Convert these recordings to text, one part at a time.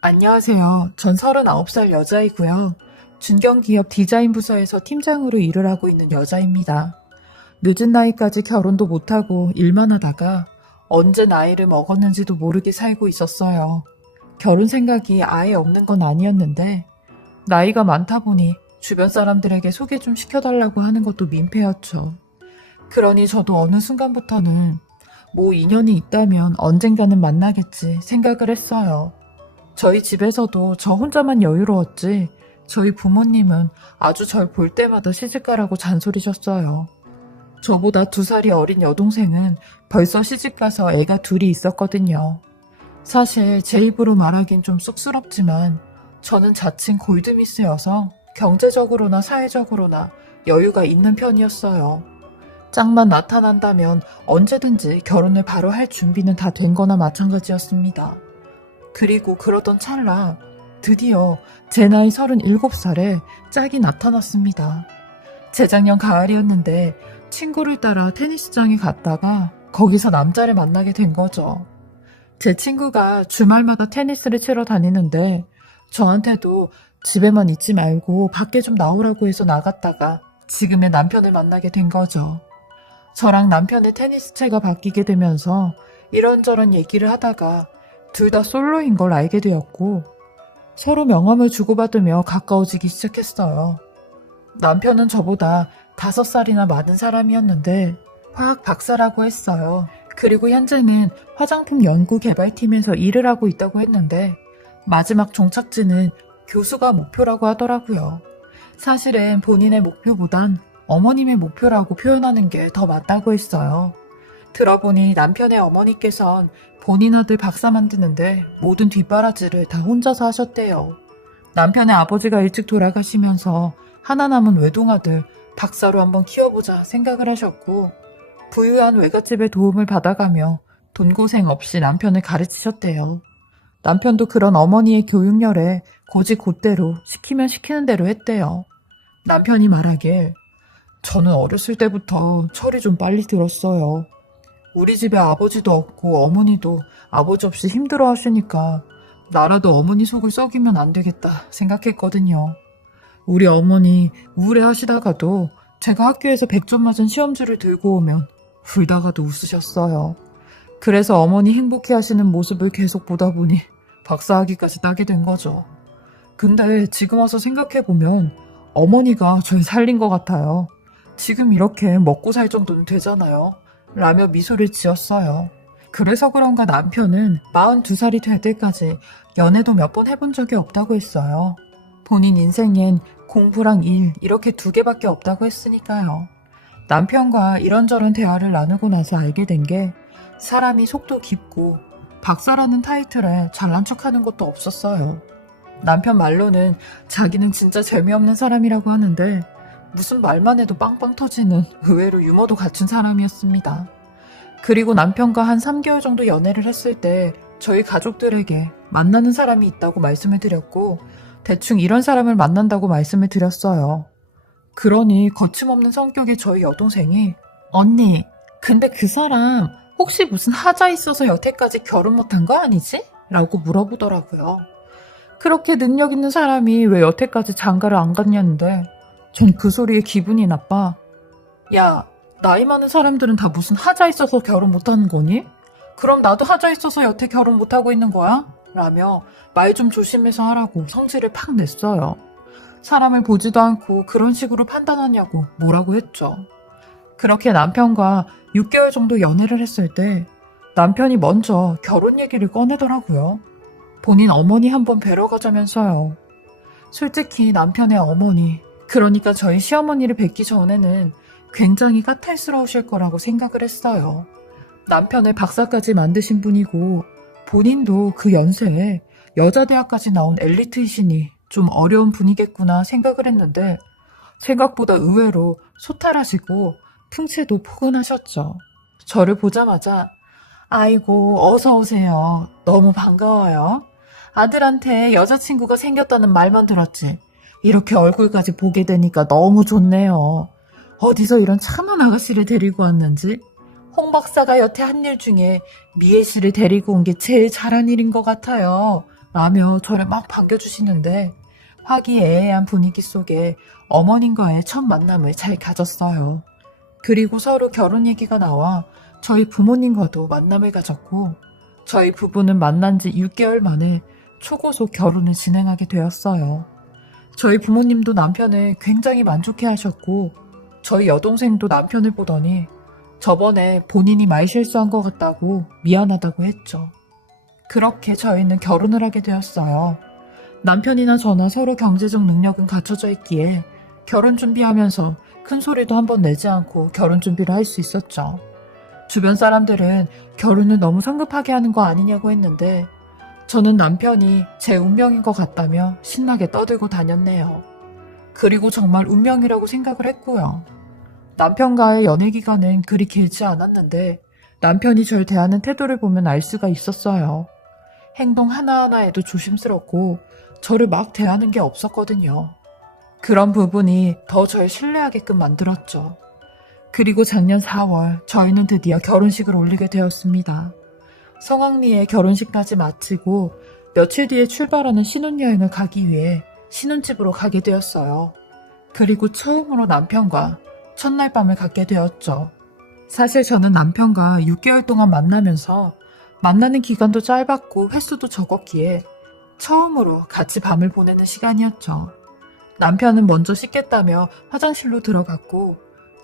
안녕하세요. 전 39살 여자이고요. 중견기업 디자인 부서에서 팀장으로 일을 하고 있는 여자입니다. 늦은 나이까지 결혼도 못하고 일만 하다가 언제 나이를 먹었는지도 모르게 살고 있었어요. 결혼 생각이 아예 없는 건 아니었는데 나이가 많다 보니 주변 사람들에게 소개 좀 시켜달라고 하는 것도 민폐였죠. 그러니 저도 어느 순간부터는 뭐 인연이 있다면 언젠가는 만나겠지 생각을 했어요. 저희 집에서도 저 혼자만 여유로웠지 저희 부모님은 아주 절 볼 때마다 시집가라고 잔소리셨어요. 저보다 2살이 어린 여동생은 벌써 시집가서 애가 둘이 있었거든요. 사실 제 입으로 말하긴 좀 쑥스럽지만 저는 자칭 골드미스여서 경제적으로나 사회적으로나 여유가 있는 편이었어요. 짝만 나타난다면 언제든지 결혼을 바로 할 준비는 다 된 거나 마찬가지였습니다. 그리고 그러던 찰나 드디어 제 나이 37살에 짝이 나타났습니다. 재작년 가을이었는데 친구를 따라 테니스장에 갔다가 거기서 남자를 만나게 된 거죠. 제 친구가 주말마다 테니스를 치러 다니는데 저한테도 집에만 있지 말고 밖에 좀 나오라고 해서 나갔다가 지금의 남편을 만나게 된 거죠. 저랑 남편의 테니스채가 바뀌게 되면서 이런저런 얘기를 하다가 둘 다 솔로인 걸 알게 되었고 서로 명함을 주고받으며 가까워지기 시작했어요. 남편은 저보다 5살이나 많은 사람이었는데 화학 박사라고 했어요. 그리고 현재는 화장품 연구개발팀에서 일을 하고 있다고 했는데 마지막 종착지는 교수가 목표라고 하더라고요. 사실은 본인의 목표보단 어머님의 목표라고 표현하는 게 더 맞다고 했어요. 들어보니 남편의 어머니께선 본인 아들 박사 만드는데 모든 뒷바라지를 다 혼자서 하셨대요. 남편의 아버지가 일찍 돌아가시면서 하나 남은 외동아들 박사로 한번 키워보자 생각을 하셨고 부유한 외갓집의 도움을 받아가며 돈 고생 없이 남편을 가르치셨대요. 남편도 그런 어머니의 교육열에 곧이곧대로 시키면 시키는 대로 했대요. 남편이 말하길 저는 어렸을 때부터 철이 좀 빨리 들었어요. 우리 집에 아버지도 없고 어머니도 아버지 없이 힘들어 하시니까 나라도 어머니 속을 썩이면 안 되겠다 생각했거든요. 우리 어머니 우울해 하시다가도 제가 학교에서 100점 맞은 시험지를 들고 오면 울다가도 웃으셨어요. 그래서 어머니 행복해 하시는 모습을 계속 보다 보니 박사학위까지 따게 된 거죠. 근데 지금 와서 생각해보면 어머니가 절 살린 것 같아요. 지금 이렇게 먹고 살 정도는 되잖아요. 라며 미소를 지었어요. 그래서 그런가 남편은 42살이 될 때까지 연애도 몇 번 해본 적이 없다고 했어요. 본인 인생엔 공부랑 일 이렇게 2개밖에 없다고 했으니까요. 남편과 이런저런 대화를 나누고 나서 알게 된 게 사람이 속도 깊고 박사라는 타이틀에 잘난 척하는 것도 없었어요. 남편 말로는 자기는 진짜 재미없는 사람이라고 하는데 무슨 말만 해도 빵빵 터지는 의외로 유머도 갖춘 사람이었습니다. 그리고 남편과 한 3개월 정도 연애를 했을 때 저희 가족들에게 만나는 사람이 있다고 말씀을 드렸고 대충 이런 사람을 만난다고 말씀을 드렸어요. 그러니 거침없는 성격의 저희 여동생이 언니, 근데 그 사람 혹시 무슨 하자 있어서 여태까지 결혼 못한 거 아니지? 라고 물어보더라고요. 그렇게 능력 있는 사람이 왜 여태까지 장가를 안 갔냐는데 전 그 소리에 기분이 나빠. 야, 나이 많은 사람들은 다 무슨 하자 있어서 결혼 못하는 거니? 그럼 나도 하자 있어서 여태 결혼 못하고 있는 거야? 라며 말 좀 조심해서 하라고 성질을 팍 냈어요. 사람을 보지도 않고 그런 식으로 판단하냐고 뭐라고 했죠. 그렇게 남편과 6개월 정도 연애를 했을 때 남편이 먼저 결혼 얘기를 꺼내더라고요. 본인 어머니 한번 뵈러 가자면서요. 솔직히 남편의 어머니, 그러니까 저희 시어머니를 뵙기 전에는 굉장히 까탈스러우실 거라고 생각을 했어요. 남편을 박사까지 만드신 분이고 본인도 그 연세에 여자대학까지 나온 엘리트이시니 좀 어려운 분이겠구나 생각을 했는데 생각보다 의외로 소탈하시고 풍채도 포근하셨죠. 저를 보자마자 아이고 어서 오세요. 너무 반가워요. 아들한테 여자친구가 생겼다는 말만 들었지. 이렇게 얼굴까지 보게 되니까 너무 좋네요. 어디서 이런 참한 아가씨를 데리고 왔는지. 홍 박사가 여태 한 일 중에 미애 씨를 데리고 온 게 제일 잘한 일인 것 같아요. 라며 저를 막 반겨주시는데 화기애애한 분위기 속에 어머님과의 첫 만남을 잘 가졌어요. 그리고 서로 결혼 얘기가 나와 저희 부모님과도 만남을 가졌고 저희 부부는 만난 지 6개월 만에 초고속 결혼을 진행하게 되었어요. 저희 부모님도 남편을 굉장히 만족해 하셨고 저희 여동생도 남편을 보더니 저번에 본인이 많이 실수한 것 같다고 미안하다고 했죠. 그렇게 저희는 결혼을 하게 되었어요. 남편이나 저나 서로 경제적 능력은 갖춰져 있기에 결혼 준비하면서 큰 소리도 한번 내지 않고 결혼 준비를 할 수 있었죠. 주변 사람들은 결혼을 너무 성급하게 하는 거 아니냐고 했는데 저는 남편이 제 운명인 것 같다며 신나게 떠들고 다녔네요. 그리고 정말 운명이라고 생각을 했고요. 남편과의 연애 기간은 그리 길지 않았는데 남편이 절 대하는 태도를 보면 알 수가 있었어요. 행동 하나하나에도 조심스럽고 저를 막 대하는 게 없었거든요. 그런 부분이 더 절 신뢰하게끔 만들었죠. 그리고 작년 4월 저희는 드디어 결혼식을 올리게 되었습니다. 성황리에 결혼식까지 마치고 며칠 뒤에 출발하는 신혼여행을 가기 위해 신혼집으로 가게 되었어요. 그리고 처음으로 남편과 첫날 밤을 갖게 되었죠. 사실 저는 남편과 6개월 동안 만나면서 만나는 기간도 짧았고 횟수도 적었기에 처음으로 같이 밤을 보내는 시간이었죠. 남편은 먼저 씻겠다며 화장실로 들어갔고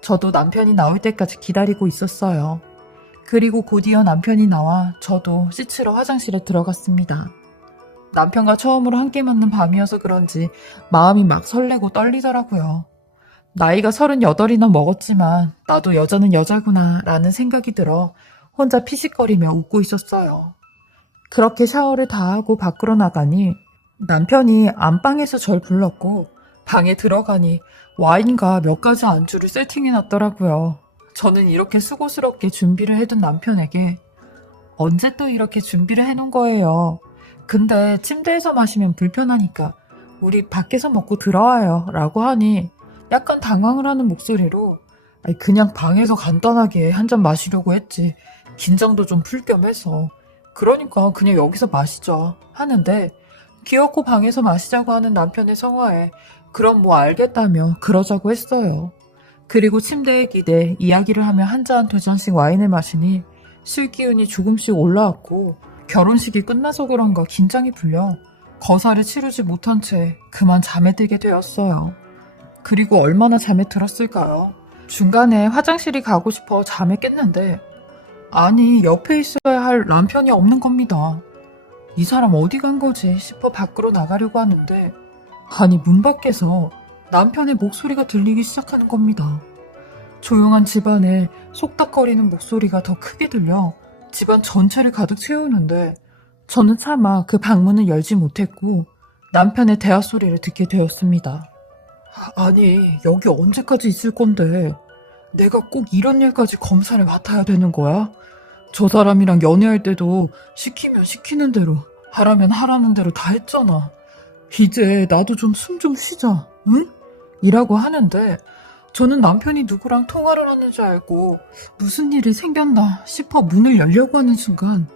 저도 남편이 나올 때까지 기다리고 있었어요. 그리고 곧이어 남편이 나와 저도 씻으러 화장실에 들어갔습니다. 남편과 처음으로 함께 맞는 밤이어서 그런지 마음이 막 설레고 떨리더라고요. 나이가 38이나 먹었지만 나도 여자는 여자구나 라는 생각이 들어 혼자 피식거리며 웃고 있었어요. 그렇게 샤워를 다 하고 밖으로 나가니 남편이 안방에서 절 불렀고 방에 들어가니 와인과 몇 가지 안주를 세팅해놨더라고요. 저는 이렇게 수고스럽게 준비를 해둔 남편에게 언제 또 이렇게 준비를 해놓은 거예요. 근데 침대에서 마시면 불편하니까 우리 밖에서 먹고 들어와요 라고 하니 약간 당황을 하는 목소리로 그냥 방에서 간단하게 한 잔 마시려고 했지 긴장도 좀 풀 겸 해서 그러니까 그냥 여기서 마시죠 하는데 귀엽고 방에서 마시자고 하는 남편의 성화에 그럼 뭐 알겠다며 그러자고 했어요. 그리고 침대에 기대 이야기를 하며 한 잔 두 잔씩 와인을 마시니 술 기운이 조금씩 올라왔고 결혼식이 끝나서 그런가 긴장이 풀려 거사를 치르지 못한 채 그만 잠에 들게 되었어요. 그리고 얼마나 잠에 들었을까요? 중간에 화장실이 가고 싶어 잠에 깼는데 아니 옆에 있어야 할 남편이 없는 겁니다. 이 사람 어디 간 거지 싶어 밖으로 나가려고 하는데 아니 문 밖에서 남편의 목소리가 들리기 시작하는 겁니다. 조용한 집안에 속닥거리는 목소리가 더 크게 들려 집안 전체를 가득 채우는데 저는 차마 그 방문을 열지 못했고 남편의 대화 소리를 듣게 되었습니다. 아니 여기 언제까지 있을 건데 내가 꼭 이런 일까지 검사를 맡아야 되는 거야? 저 사람이랑 연애할 때도 시키면 시키는 대로 하라면 하라는 대로 다 했잖아. 이제 나도 좀 숨 좀 쉬자, 응? 이라고 하는데 저는 남편이 누구랑 통화를 하는 줄 알고 무슨 일이 생겼나 싶어 문을 열려고 하는 순간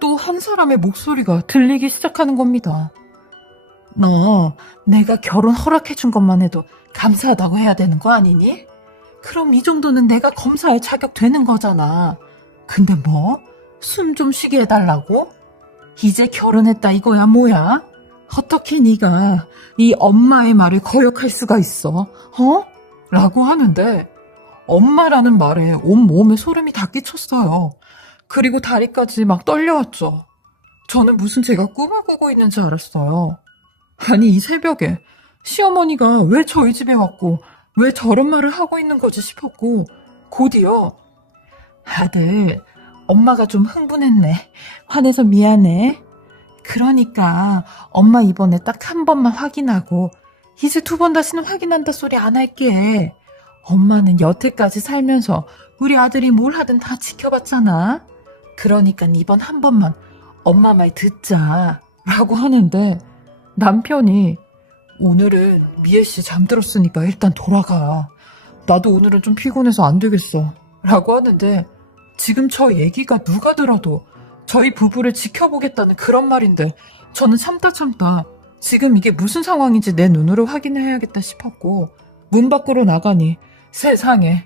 또 한 사람의 목소리가 들리기 시작하는 겁니다. 너 내가 결혼 허락해준 것만 해도 감사하다고 해야 되는 거 아니니? 그럼 이 정도는 내가 검사할 자격 되는 거잖아. 근데 뭐? 숨 좀 쉬게 해달라고? 이제 결혼했다 이거야 뭐야? 어떻게 네가 이 엄마의 말을 거역할 수가 있어? 어? 라고 하는데 엄마라는 말에 온몸에 소름이 다 끼쳤어요. 그리고 다리까지 막 떨려왔죠. 저는 무슨 제가 꿈을 꾸고 있는 줄 알았어요. 아니 이 새벽에 시어머니가 왜 저희 집에 왔고 왜 저런 말을 하고 있는 거지 싶었고 곧이어 아들 엄마가 좀 흥분했네. 화내서 미안해. 그러니까 엄마 이번에 딱 한 번만 확인하고 이제 2번 다시는 확인한다 소리 안 할게. 엄마는 여태까지 살면서 우리 아들이 뭘 하든 다 지켜봤잖아. 그러니까 이번 한 번만 엄마 말 듣자 라고 하는데 남편이 오늘은 미애씨 잠들었으니까 일단 돌아가. 나도 오늘은 좀 피곤해서 안 되겠어 라고 하는데 지금 저 얘기가 누가 들어도 저희 부부를 지켜보겠다는 그런 말인데 저는 참다 지금 이게 무슨 상황인지 내 눈으로 확인해야겠다 싶었고 문 밖으로 나가니 세상에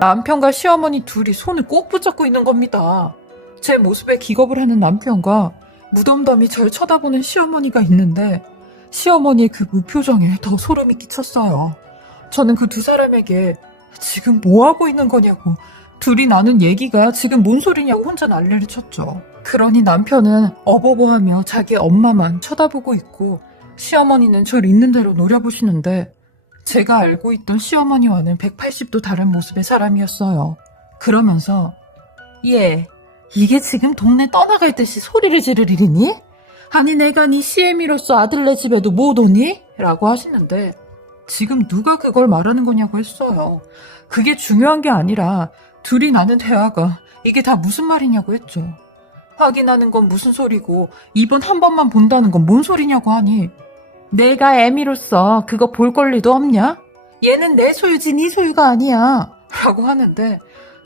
남편과 시어머니 둘이 손을 꼭 붙잡고 있는 겁니다. 제 모습에 기겁을 하는 남편과 무덤덤이 절 쳐다보는 시어머니가 있는데 시어머니의 그 무표정에 더 소름이 끼쳤어요. 저는 그 두 사람에게 지금 뭐하고 있는 거냐고 둘이 나눈 얘기가 지금 뭔 소리냐고 혼자 난리를 쳤죠. 그러니 남편은 어버버하며 자기 엄마만 쳐다보고 있고 시어머니는 절 있는 대로 노려보시는데 제가 알고 있던 시어머니와는 180도 다른 모습의 사람이었어요. 그러면서 얘, 이게 지금 동네 떠나갈 듯이 소리를 지를 일이니? 아니 내가 네 시애미로서 아들네 집에도 못 오니? 라고 하시는데 지금 누가 그걸 말하는 거냐고 했어요. 그게 중요한 게 아니라 둘이 나눈 대화가 이게 다 무슨 말이냐고 했죠. 확인하는 건 무슨 소리고 이번 한 번만 본다는 건 뭔 소리냐고 하니 내가 애미로서 그거 볼 권리도 없냐? 얘는 내 소유지 네 소유가 아니야 라고 하는데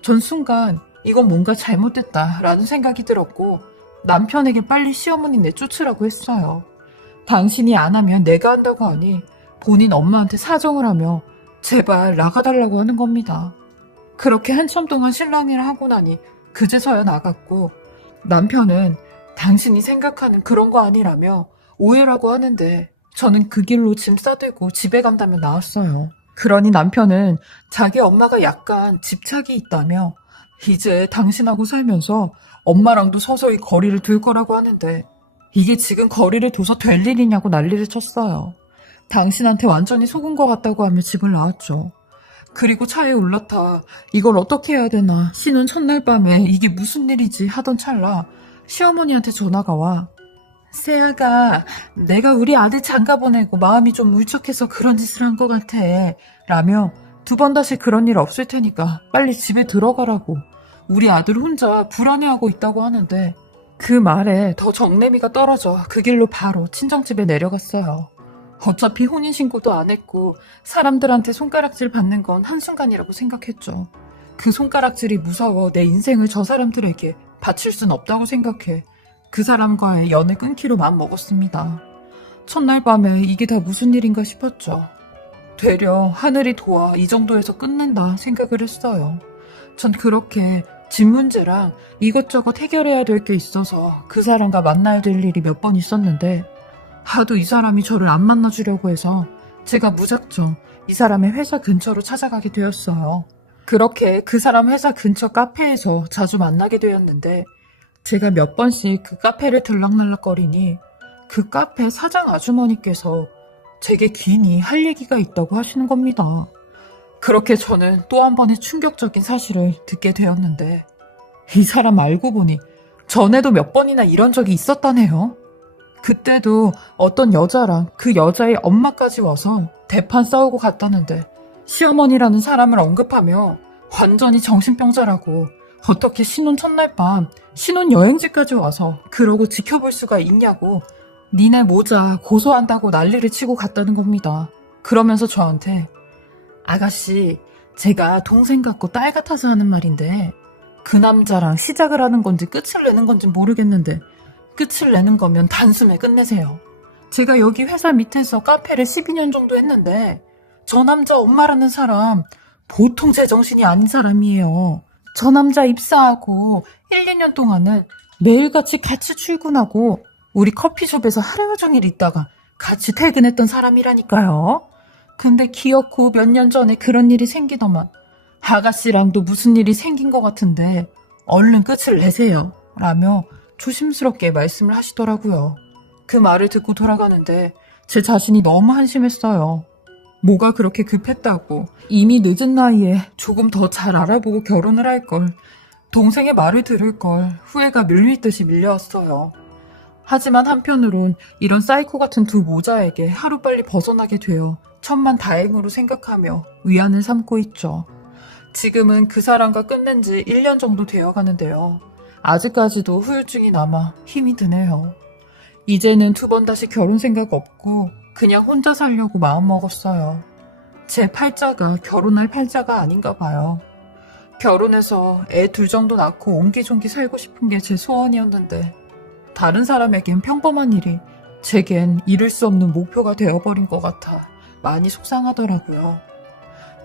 전 순간 이건 뭔가 잘못됐다라는 생각이 들었고 남편에게 빨리 시어머니 내쫓으라고 했어요. 당신이 안 하면 내가 한다고 하니 본인 엄마한테 사정을 하며 제발 나가달라고 하는 겁니다. 그렇게 한참 동안 실랑이를 하고 나니 그제서야 나갔고 남편은 당신이 생각하는 그런 거 아니라며 오해라고 하는데 저는 그 길로 짐 싸들고 집에 간다며 나왔어요. 그러니 남편은 자기 엄마가 약간 집착이 있다며 이제 당신하고 살면서 엄마랑도 서서히 거리를 둘 거라고 하는데 이게 지금 거리를 둬서 될 일이냐고 난리를 쳤어요. 당신한테 완전히 속은 것 같다고 하며 집을 나왔죠. 그리고 차에 올라타 이걸 어떻게 해야 되나 신혼 첫날 밤에 이게 무슨 일이지 하던 찰나 시어머니한테 전화가 와 세아가 내가 우리 아들 장가 보내고 마음이 좀 울적해서 그런 짓을 한 것 같아 라며 두 번 다시 그런 일 없을 테니까 빨리 집에 들어가라고 우리 아들 혼자 불안해하고 있다고 하는데 그 말에 더 정내미가 떨어져 그 길로 바로 친정집에 내려갔어요. 어차피 혼인신고도 안 했고 사람들한테 손가락질 받는 건 한순간이라고 생각했죠. 그 손가락질이 무서워 내 인생을 저 사람들에게 바칠 순 없다고 생각해 그 사람과의 연을 끊기로 마음먹었습니다. 첫날 밤에 이게 다 무슨 일인가 싶었죠. 되려 하늘이 도와 이 정도에서 끝낸다 생각을 했어요. 전 그렇게 집 문제랑 이것저것 해결해야 될 게 있어서 그 사람과 만나야 될 일이 몇 번 있었는데 하도 이 사람이 저를 안 만나주려고 해서 제가 무작정 이 사람의 회사 근처로 찾아가게 되었어요. 그렇게 그 사람 회사 근처 카페에서 자주 만나게 되었는데 제가 몇 번씩 그 카페를 들락날락거리니 그 카페 사장 아주머니께서 제게 괜히 할 얘기가 있다고 하시는 겁니다. 그렇게 저는 또 한 번의 충격적인 사실을 듣게 되었는데 이 사람 알고 보니 전에도 몇 번이나 이런 적이 있었다네요. 그때도 어떤 여자랑 그 여자의 엄마까지 와서 대판 싸우고 갔다는데 시어머니라는 사람을 언급하며 완전히 정신병자라고 어떻게 신혼 첫날 밤 신혼 여행지까지 와서 그러고 지켜볼 수가 있냐고 니네 모자 고소한다고 난리를 치고 갔다는 겁니다. 그러면서 저한테 아가씨, 제가 동생 같고 딸 같아서 하는 말인데 그 남자랑 시작을 하는 건지 끝을 내는 건지 모르겠는데 끝을 내는 거면 단숨에 끝내세요. 제가 여기 회사 밑에서 카페를 12년 정도 했는데 저 남자 엄마라는 사람 보통 제정신이 아닌 사람이에요. 저 남자 입사하고 1, 2년 동안은 매일같이 같이 출근하고 우리 커피숍에서 하루 종일 있다가 같이 퇴근했던 사람이라니까요. 근데 기어코 몇 년 전에 그런 일이 생기더만 아가씨랑도 무슨 일이 생긴 것 같은데 얼른 끝을 내세요 라며 조심스럽게 말씀을 하시더라고요. 그 말을 듣고 돌아가는데 제 자신이 너무 한심했어요. 뭐가 그렇게 급했다고 이미 늦은 나이에 조금 더 잘 알아보고 결혼을 할 걸, 동생의 말을 들을 걸 후회가 밀밀듯이 밀려왔어요. 하지만 한편으론 이런 사이코 같은 두 모자에게 하루빨리 벗어나게 되어 천만다행으로 생각하며 위안을 삼고 있죠. 지금은 그 사람과 끝낸 지 1년 정도 되어 가는데요. 아직까지도 후유증이 남아 힘이 드네요. 이제는 두 번 다시 결혼 생각 없고 그냥 혼자 살려고 마음먹었어요. 제 팔자가 결혼할 팔자가 아닌가 봐요. 결혼해서 애 둘 정도 낳고 옹기종기 살고 싶은 게 제 소원이었는데 다른 사람에겐 평범한 일이 제겐 이룰 수 없는 목표가 되어버린 것 같아 많이 속상하더라고요.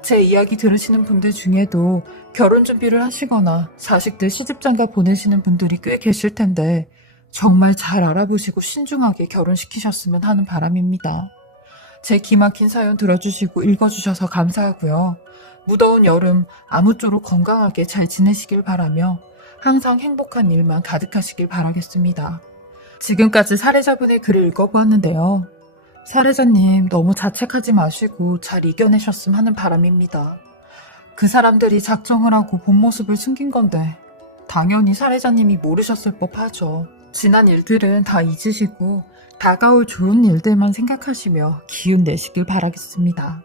제 이야기 들으시는 분들 중에도 결혼 준비를 하시거나 자식들 시집장가 보내시는 분들이 꽤 계실 텐데 정말 잘 알아보시고 신중하게 결혼시키셨으면 하는 바람입니다. 제 기막힌 사연 들어주시고 읽어주셔서 감사하고요. 무더운 여름 아무쪼록 건강하게 잘 지내시길 바라며 항상 행복한 일만 가득하시길 바라겠습니다. 지금까지 사례자분의 글을 읽어보았는데요. 사례자님 너무 자책하지 마시고 잘 이겨내셨음 하는 바람입니다. 그 사람들이 작정을 하고 본 모습을 숨긴 건데 당연히 사례자님이 모르셨을 법하죠. 지난 일들은 다 잊으시고 다가올 좋은 일들만 생각하시며 기운 내시길 바라겠습니다.